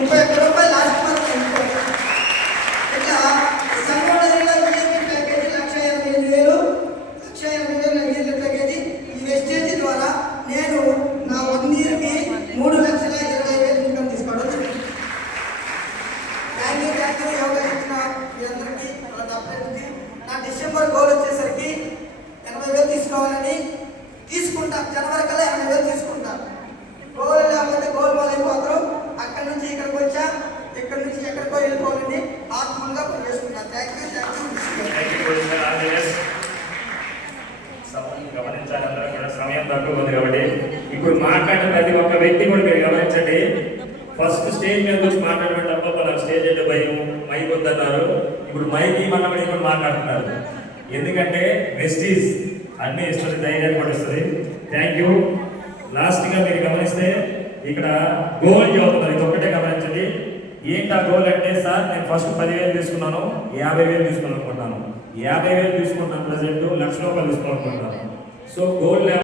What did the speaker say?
రూపాయలు last month ఇట్లా సంఘటనలో ఈఎంఐ ప్యాకేజీ 1,85,000 ఈఎంఐ ప్యాకేజీ. ఈ వెస్టేజ్ ద్వారా నేను నా 1 ఇయర్కి 3,20,000 ఇన్కమ్ తీసుకోవడం వచ్చింది. థ్యాంక్ యూ యోగా ఇచ్చిన మీ అందరికీ అభినందించి నా డిసెంబర్ గోల్ వచ్చేసరికి 80,000 తీసుకోవాలని తీసుకుంటా. జనవరి కల్లా 80,000 తీసుకుంటా. గోల్ లేకపోతే గోల్ మొదలైపోతారు. అక్కడి నుంచి ఇక్కడికి వచ్చా, ఇక్కడి నుంచి ఎక్కడికో వెళ్ళిపోవాలని ఆత్మంగా పనిచేసుకుంటా. Thank you. గమనించాలి అందరూ కూడా, సమయం తక్కువ ఉంది కాబట్టి ఇప్పుడు మాట్లాడిన ప్రతి ఒక్క వ్యక్తి కూడా మీరు గమనించండి. ఫస్ట్ స్టేజ్ మీద వచ్చి మాట్లాడేటప్పుడు నాకు స్టేజ్ అంటే భయం, మైక్ వద్దన్నారు. ఇప్పుడు మైక్ ఇవ్వమన్నప్పుడు ఇప్పుడు మాట్లాడుతున్నారు. ఎందుకంటే వెస్టీజ్ అన్నీ ఇస్తుంది, ధైర్యాన్ని కూడా ఇస్తుంది. Thank you. లాస్ట్గా మీరు గమనిస్తే ఇక్కడ గోల్ చదువుతున్నారు. ఇది ఒక్కటే గమనించండి. ఏంటి ఆ గోల్ అంటే, సార్ నేను ఫస్ట్ 10,000 తీసుకున్నాను, 50,000 తీసుకున్నాను అనుకుంటున్నాను. 50,000 తీసుకుంటాను, ప్రజెంట్ 1,00,000 రూపాయలు తీసుకోవాలనుకుంటున్నాను. So goal